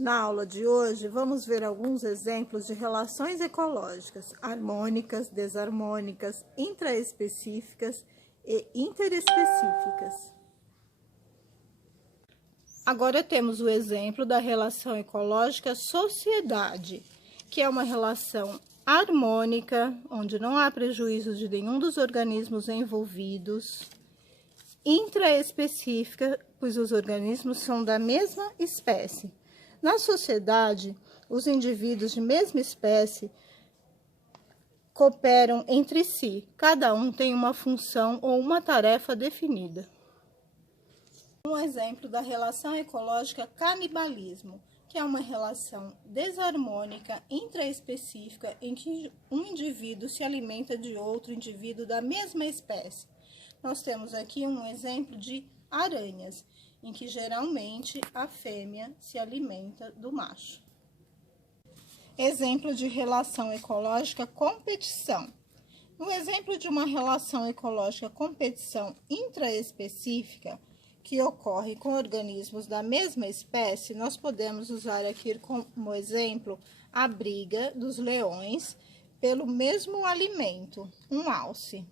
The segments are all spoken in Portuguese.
Na aula de hoje, vamos ver alguns exemplos de relações ecológicas, harmônicas, desarmônicas, intraespecíficas e interespecíficas. Agora temos o exemplo da relação ecológica sociedade, que é uma relação harmônica, onde não há prejuízo de nenhum dos organismos envolvidos. Intraespecífica, pois os organismos são da mesma espécie. Na sociedade, os indivíduos de mesma espécie cooperam entre si. Cada um tem uma função ou uma tarefa definida. Um exemplo da relação ecológica canibalismo, que é uma relação desarmônica, intraespecífica, em que um indivíduo se alimenta de outro indivíduo da mesma espécie. Nós temos aqui um exemplo de aranhas, em que geralmente a fêmea se alimenta do macho. Exemplo de relação ecológica competição. No exemplo de uma relação ecológica competição intraespecífica, que ocorre com organismos da mesma espécie, nós podemos usar aqui como exemplo a briga dos leões pelo mesmo alimento, um alce.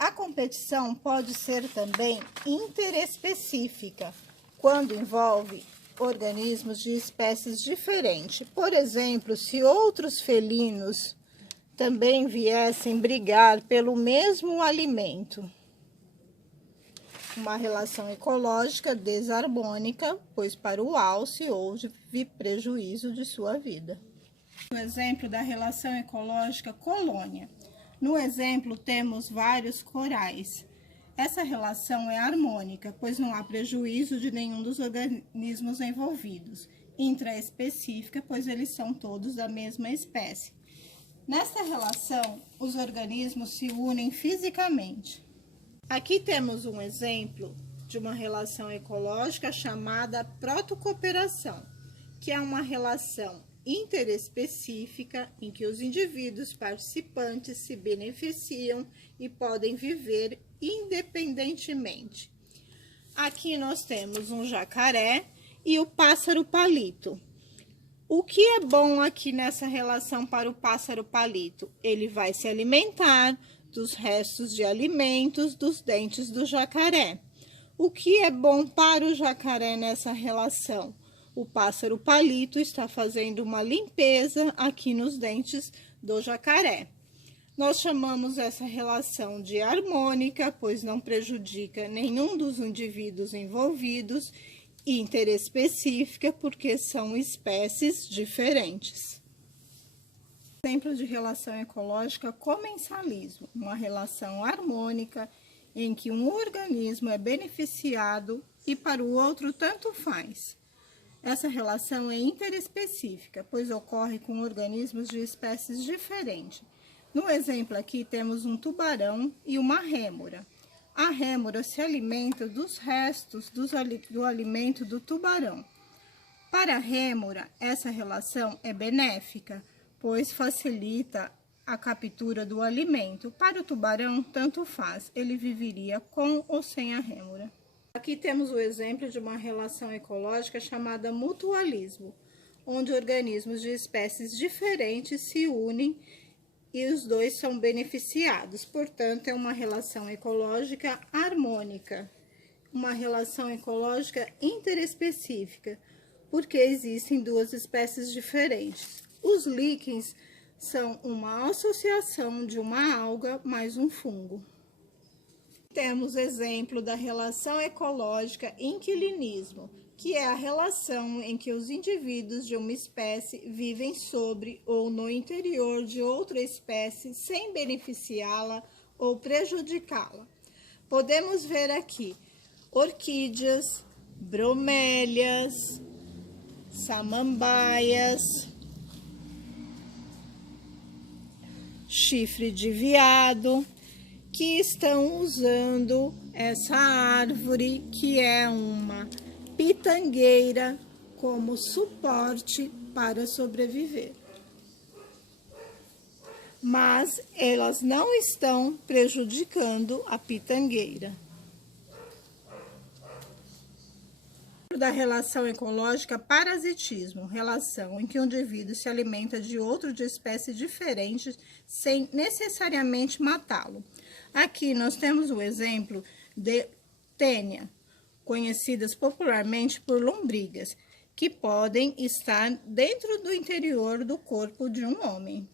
A competição pode ser também interespecífica, quando envolve organismos de espécies diferentes. Por exemplo, se outros felinos também viessem brigar pelo mesmo alimento. Uma relação ecológica desarmônica, pois para o alce houve prejuízo de sua vida. O exemplo da relação ecológica colônia. No exemplo, temos vários corais. Essa relação é harmônica, pois não há prejuízo de nenhum dos organismos envolvidos. Intraespecífica, pois eles são todos da mesma espécie. Nessa relação, os organismos se unem fisicamente. Aqui temos um exemplo de uma relação ecológica chamada protocooperação, que é uma relação interespecífica em que os indivíduos participantes se beneficiam e podem viver independentemente. Aqui nós temos um jacaré e o pássaro palito. O que é bom aqui nessa relação para o pássaro palito? Ele vai se alimentar dos restos de alimentos dos dentes do jacaré. O que é bom para o jacaré nessa relação? O pássaro palito está fazendo uma limpeza aqui nos dentes do jacaré. Nós chamamos essa relação de harmônica, pois não prejudica nenhum dos indivíduos envolvidos, e interespecífica, porque são espécies diferentes. Exemplo de relação ecológica comensalismo, uma relação harmônica em que um organismo é beneficiado e para o outro tanto faz. Essa relação é interespecífica, pois ocorre com organismos de espécies diferentes. No exemplo aqui, temos um tubarão e uma rêmora. A rêmora se alimenta dos restos do alimento do tubarão. Para a rêmora, essa relação é benéfica, pois facilita a captura do alimento. Para o tubarão, tanto faz, ele viveria com ou sem a rêmora. Aqui temos o exemplo de uma relação ecológica chamada mutualismo, onde organismos de espécies diferentes se unem e os dois são beneficiados. Portanto, é uma relação ecológica harmônica, uma relação ecológica interespecífica, porque existem duas espécies diferentes. Os líquens são uma associação de uma alga mais um fungo. Temos exemplo da relação ecológica inquilinismo, que é a relação em que os indivíduos de uma espécie vivem sobre ou no interior de outra espécie sem beneficiá-la ou prejudicá-la. Podemos ver aqui orquídeas, bromélias, samambaias, chifre de veado, que estão usando essa árvore, que é uma pitangueira, como suporte para sobreviver. Mas elas não estão prejudicando a pitangueira. da relação ecológica parasitismo, relação em que um indivíduo se alimenta de outro de espécie diferente sem necessariamente matá-lo. Aqui nós temos o exemplo de tênia, conhecidas popularmente por lombrigas, que podem estar dentro do interior do corpo de um homem.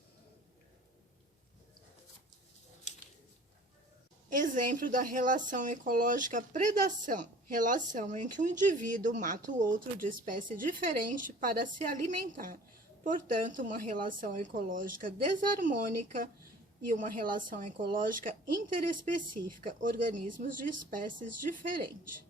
Exemplo da relação ecológica predação, relação em que um indivíduo mata o outro de espécie diferente para se alimentar. Portanto, uma relação ecológica desarmônica e uma relação ecológica interespecífica, organismos de espécies diferentes.